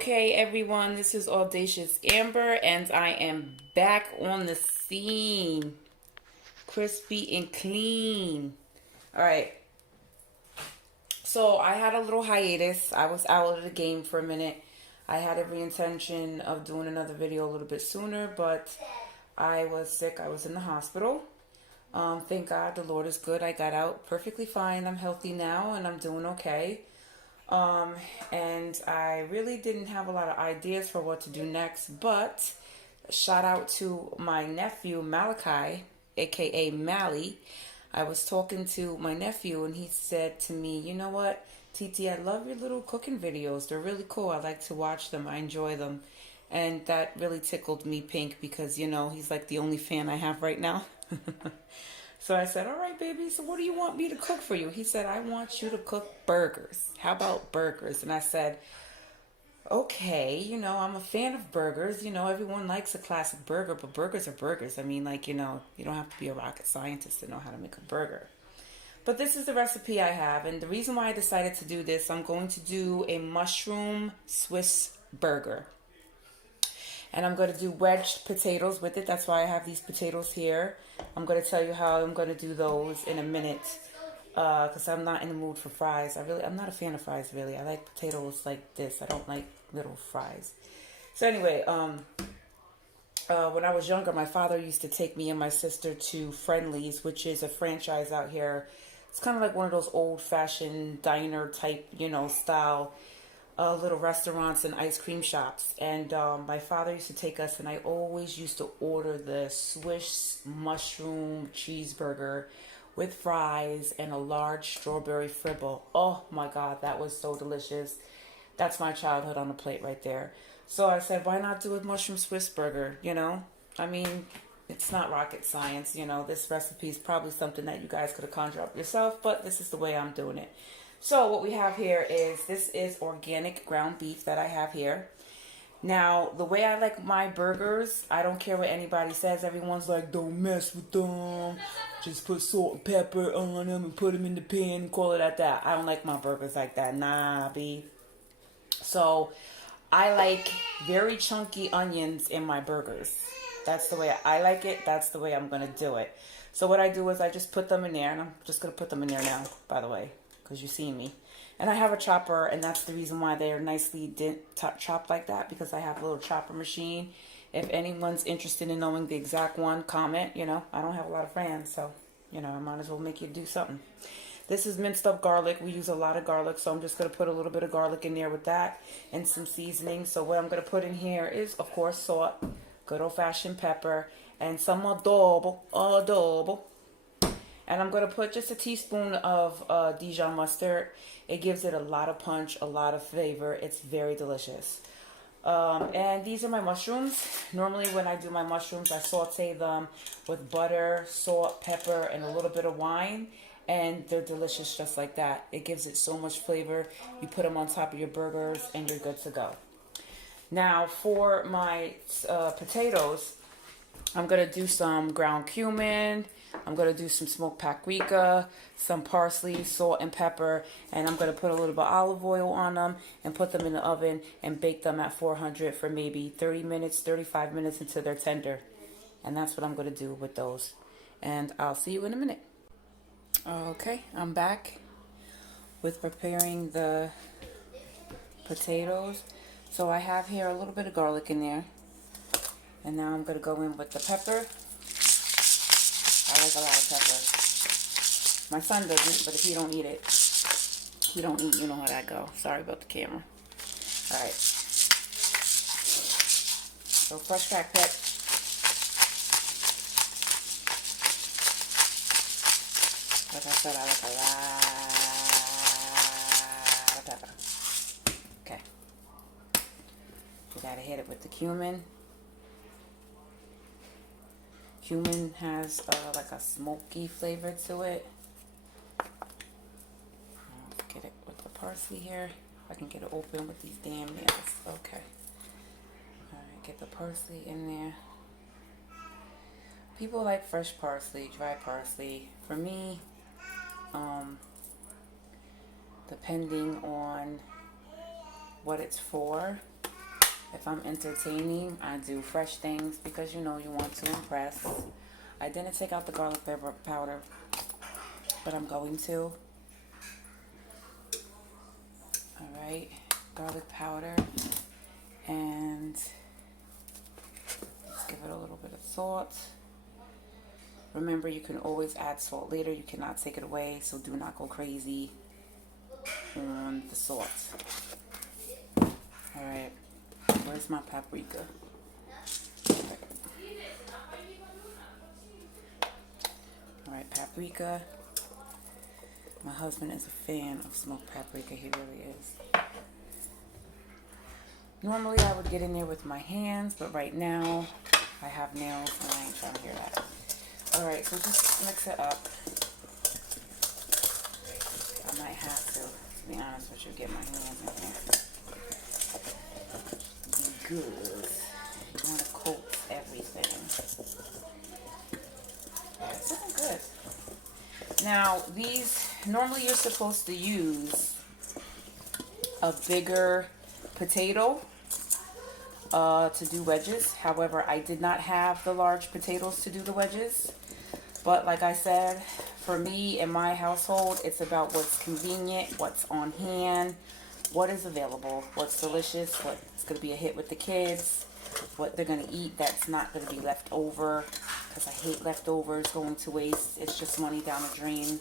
Okay, everyone, this is Audacious Amber, and I am back on the scene. Crispy and clean. All right. So I had a little hiatus. I was out of the game for a minute. I had every intention of doing another video a little bit sooner, but I was sick. I was in the hospital. Thank God the Lord is good. I got out perfectly fine. I'm healthy now, and I'm doing okay. And I really didn't have a lot of ideas for what to do next, but shout out to my nephew Malachi, aka Mally. I was talking to my nephew and he said to me, you know what, TT, I love your little cooking videos. They're really cool. I like to watch them. I enjoy them. And that really tickled me pink because, you know, he's like the only fan I have right now. So I said, all right, baby, so what do you want me to cook for you? He said, I want you to cook burgers. How about burgers? And I said, okay, you know, I'm a fan of burgers. You know, everyone likes a classic burger, but burgers are burgers. I mean, like, you know, you don't have to be a rocket scientist to know how to make a burger. But this is the recipe I have. And the reason why I decided to do this, I'm going to do a mushroom Swiss burger. And I'm going to do wedge potatoes with it. That's why I have these potatoes here. I'm going to tell you how I'm going to do those in a minute. Because I'm not in the mood for fries. I'm not a fan of fries, really. I like potatoes like this. I don't like little fries. So anyway, when I was younger, my father used to take me and my sister to Friendly's, which is a franchise out here. It's kind of like one of those old-fashioned diner type, you know, style little restaurants and ice cream shops. And my father used to take us, and I always used to order the Swiss mushroom cheeseburger with fries and a large strawberry fribble. Oh my God, that was so delicious. That's my childhood on the plate right there. So I said, why not do a mushroom Swiss burger, you know? I mean, it's not rocket science, you know. This recipe is probably something that you guys could have conjured up yourself, but this is the way I'm doing it. So what we have here is, this is organic ground beef that I have here. Now, the way I like my burgers, I don't care what anybody says. Everyone's like, don't mess with them. Just put salt and pepper on them and put them in the pan and call it at that. I don't like my burgers like that. Nah, B. So, I like very chunky onions in my burgers. That's the way I like it. That's the way I'm going to do it. So what I do is I just put them in there. And I'm just going to put them in there now, by the way, because you see me. And I have a chopper, and that's the reason why they're nicely chopped like that, because I have a little chopper machine. If anyone's interested in knowing the exact one, comment. You know, I don't have a lot of friends, so, you know, I might as well make you do something. This is minced up garlic. We use a lot of garlic, so I'm just going to put a little bit of garlic in there with that and some seasoning. So what I'm going to put in here is, of course, salt, good old-fashioned pepper, and some adobo. And I'm going to put just a teaspoon of Dijon mustard. It gives it a lot of punch, a lot of flavor. It's very delicious. And these are my mushrooms. Normally when I do my mushrooms, I saute them with butter, salt, pepper, and a little bit of wine. And they're delicious just like that. It gives it so much flavor. You put them on top of your burgers and you're good to go. Now for my potatoes, I'm going to do some ground cumin. I'm going to do some smoked paprika, some parsley, salt, and pepper. And I'm going to put a little bit of olive oil on them and put them in the oven and bake them at 400 for maybe 30 minutes, 35 minutes until they're tender. And that's what I'm going to do with those. And I'll see you in a minute. Okay, I'm back with preparing the potatoes. So I have here a little bit of garlic in there. And now I'm going to go in with the pepper. I like a lot of pepper. My son doesn't, but if he don't eat it, we don't eat. You know how that go. Sorry about the camera. Alright. So fresh cracked pepper. Like I said, I like a lot of pepper. Okay. We gotta hit it with the cumin. Cumin has like a smoky flavor to it. Let's get it with the parsley here. If I can get it open with these damn nails. Okay. Alright, get the parsley in there. People like fresh parsley, dry parsley. For me, depending on what it's for, If I'm entertaining, I do fresh things because you know you want to impress. I didn't take out the garlic pepper powder, but I'm going to. Alright, garlic powder. And let's give it a little bit of salt. Remember, you can always add salt later. You cannot take it away, so do not go crazy on the salt. Alright, where's my paprika? Alright, paprika. My husband is a fan of smoked paprika. He really is. Normally, I would get in there with my hands, but right now, I have nails and I ain't trying to hear that. Alright, so just mix it up. I might have to be honest with you, get my hands in here. Good. You want to coat everything. Yeah, it's looking good. Now, these, normally you're supposed to use a bigger potato to do wedges. However, I did not have the large potatoes to do the wedges. But like I said, for me in my household, it's about what's convenient, what's on hand, what is available, what's delicious, what's going to be a hit with the kids, what they're going to eat that's not going to be left over, because I hate leftovers going to waste. It's just money down the drain.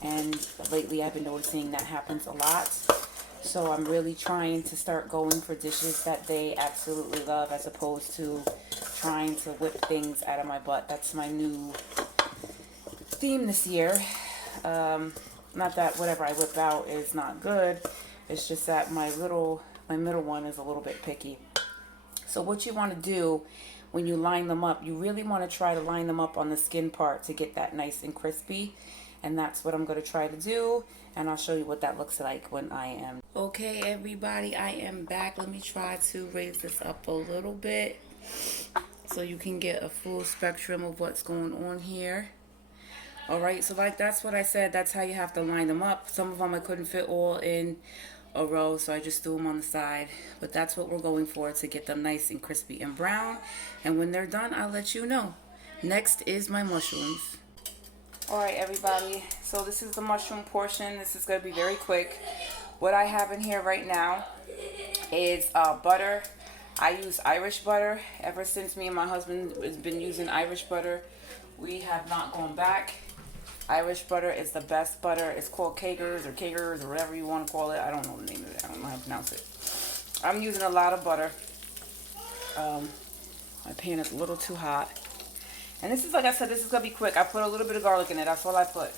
And lately I've been noticing that happens a lot. So I'm really trying to start going for dishes that they absolutely love, as opposed to trying to whip things out of my butt. That's my new theme this year. Not that whatever I whip out is not good. It's just that my middle one is a little bit picky. So what you want to do when you line them up, you really want to try to line them up on the skin part to get that nice and crispy. And that's what I'm going to try to do. And I'll show you what that looks like when I am. Okay, everybody, I am back. Let me try to raise this up a little bit so you can get a full spectrum of what's going on here. Alright, so like that's what I said. That's how you have to line them up. Some of them I couldn't fit all in a row, so I just threw them on the side. But that's what we're going for, to get them nice and crispy and brown. And when they're done, I'll let you know. Next is my mushrooms. Alright, everybody, so this is the mushroom portion. This is going to be very quick. What I have in here right now is butter. I use Irish butter. Ever since me and my husband has been using Irish butter, we have not gone back. Irish butter is the best butter. It's called Kagers or whatever you want to call it. I don't know the name of it. I don't know how to pronounce it. I'm using a lot of butter. My pan is a little too hot. And this is, like I said, this is going to be quick. I put a little bit of garlic in it. That's all I put.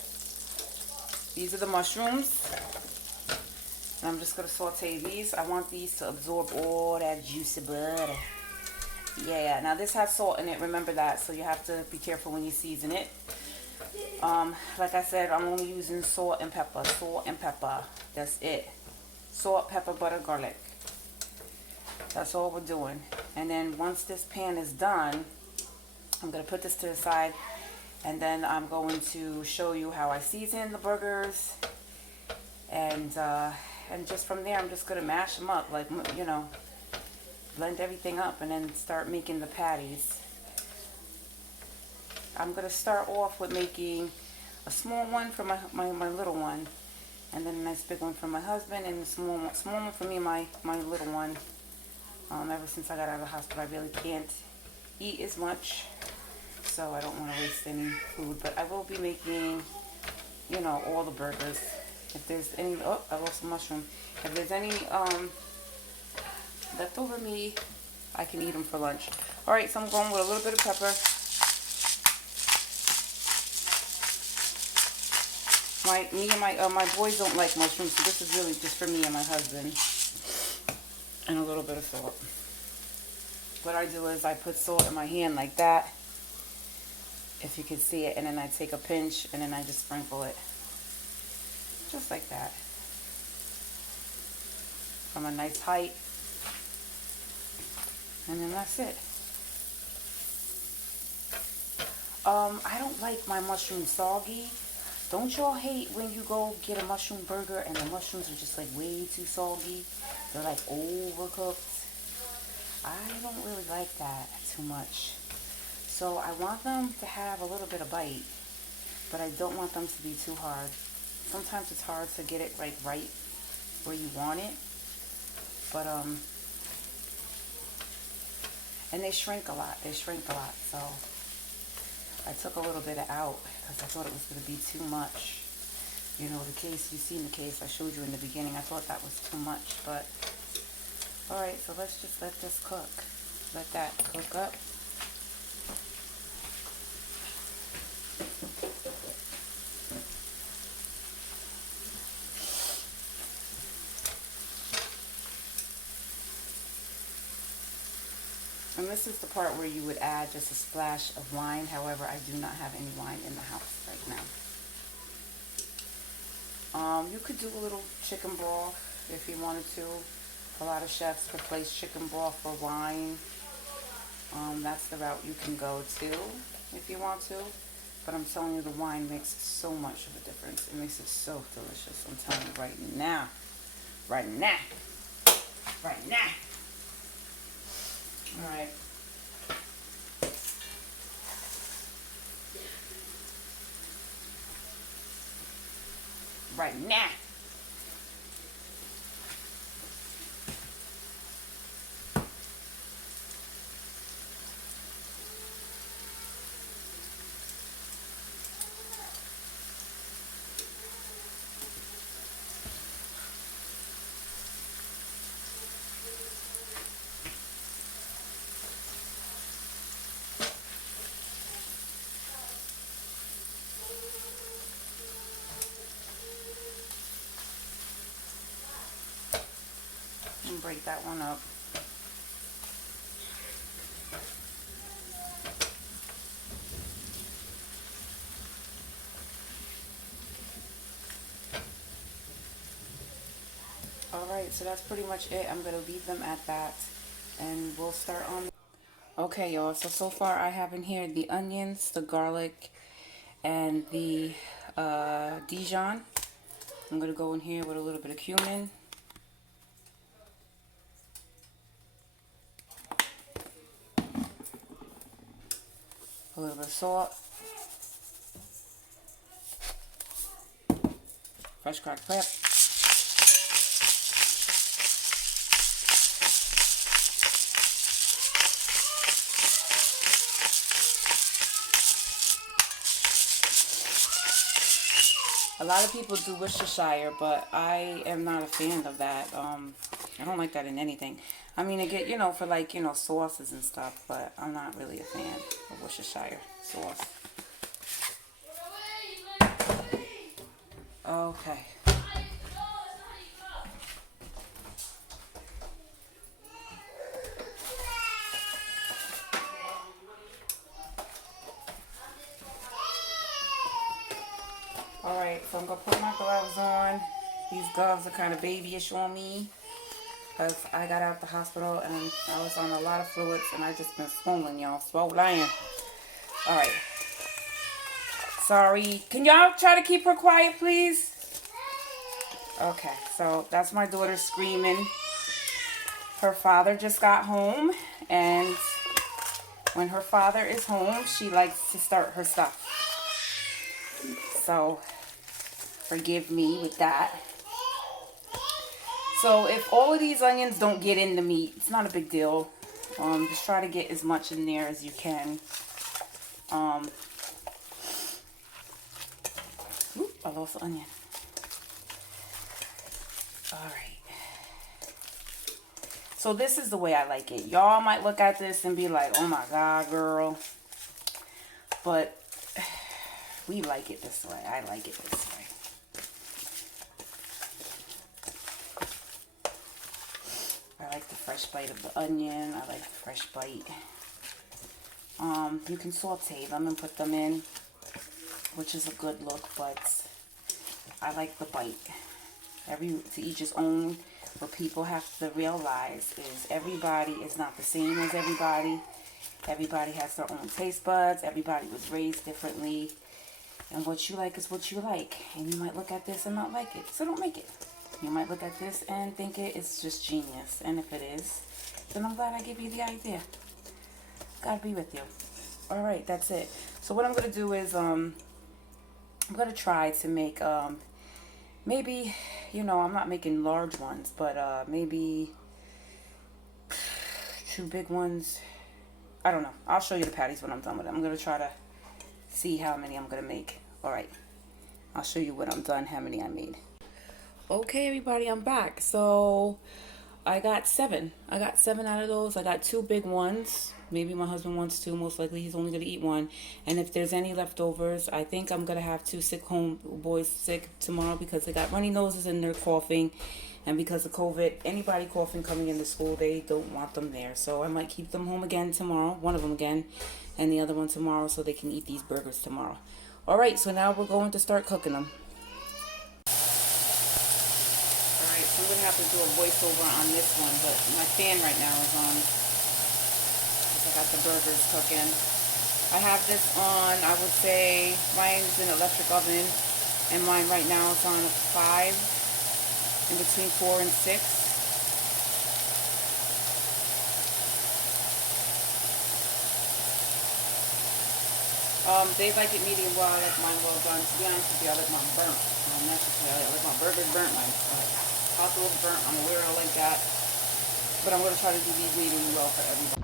These are the mushrooms. And I'm just going to saute these. I want these to absorb all that juicy butter. Yeah, now this has salt in it. Remember that. So you have to be careful when you season it. Like I said, I'm only using salt and pepper. Salt and pepper. That's it. Salt, pepper, butter, garlic. That's all we're doing. And then once this pan is done, I'm going to put this to the side, and then I'm going to show you how I season the burgers, and just from there I'm just going to mash them up, like, you know, blend everything up, and then start making the patties. I'm going to start off with making a small one for my little one, and then a nice big one for my husband, and a small one for me and my little one. Ever since I got out of the hospital, I really can't eat as much, so I don't want to waste any food. But I will be making, you know, all the burgers. If there's any, oh, I lost some mushroom. If there's any leftover meat, I can eat them for lunch. All right, so I'm going with a little bit of pepper. My boys don't like mushrooms, so this is really just for me and my husband. And a little bit of salt. What I do is I put salt in my hand like that, if you can see it, and then I take a pinch and then I just sprinkle it. Just like that. From a nice height. And then that's it. I don't like my mushrooms soggy. Don't y'all hate when you go get a mushroom burger and the mushrooms are just like way too soggy? They're like overcooked. I don't really like that too much. So I want them to have a little bit of bite, but I don't want them to be too hard. Sometimes it's hard to get it right where you want it, but and they shrink a lot. They shrink a lot, so I took a little bit out because I thought it was going to be too much. You know, the case, you seen the case I showed you in the beginning. I thought that was too much, but all right, so let's just let this cook. Let that cook up. And this is the part where you would add just a splash of wine. However, I do not have any wine in the house right now. You could do a little chicken broth if you wanted to. A lot of chefs replace chicken broth for wine. That's the route you can go to if you want to. But I'm telling you, the wine makes so much of a difference. It makes it so delicious. I'm telling you right now. Right now. Right now. All right. Right now. And break that one up. Alright, so that's pretty much it. I'm going to leave them at that. And we'll start on. Okay, y'all. So far I have in here the onions, the garlic, and the Dijon. I'm going to go in here with a little bit of cumin. A little bit of salt. Fresh cracked pepper. A lot of people do Worcestershire, but I am not a fan of that. I don't like that in anything. I mean, I get, you know, for like, you know, sauces and stuff, but I'm not really a fan of Worcestershire sauce. Okay. Alright, so I'm going to put my gloves on. These gloves are kind of babyish on me because I got out the hospital and I was on a lot of fluids and I just been swollen, y'all. Swollen. Alright. Sorry. Can y'all try to keep her quiet, please? Okay, so that's my daughter screaming. Her father just got home, and when her father is home, she likes to start her stuff. So, forgive me with that. So, if all of these onions don't get in the meat, it's not a big deal. Just try to get as much in there as you can. Oop, I lost the onion. Alright. So this is the way I like it. Y'all might look at this and be like, oh my God, girl. But we like it this way. I like it this way. I like the fresh bite of the onion. I like the fresh bite. You can saute them and put them in, which is a good look, but I like the bite. To each his own. What people have to realize is everybody is not the same as everybody. Everybody has their own taste buds. Everybody was raised differently. And what you like is what you like. And you might look at this and not like it. So don't make it. You might look at this and think it is just genius. And if it is, then I'm glad I gave you the idea. God be with you. All right, that's it. So what I'm going to do is I'm going to try to make maybe, you know, I'm not making large ones, but maybe 2 big ones. I don't know. I'll show you the patties when I'm done with it. I'm going to try to see how many I'm going to make. All right. I'll show you when I'm done how many I made. Okay, everybody, I'm back. So I got 7. I got 7 out of those. I got 2 big ones. Maybe my husband wants 2. Most likely he's only going to eat 1. And if there's any leftovers, I think I'm going to have 2 sick home boys sick tomorrow because they got runny noses and they're coughing. And because of COVID, anybody coughing coming into school, they don't want them there. So I might keep them home again tomorrow, one of them again, and the other one tomorrow so they can eat these burgers tomorrow. All right, so now we're going to start cooking them. All right, so I'm going to have to do a voiceover on this one, but my fan right now is on. I got the burgers cooking. I have this on, I would say, mine is an electric oven, and mine right now is on a 5, in between 4 and 6. They like it medium well. I like mine well done. To be honest with you, I like mine burnt. I like my burgers burnt. My hot dogs burnt. I'm aware I like that. But I'm going to try to do these medium well for everybody.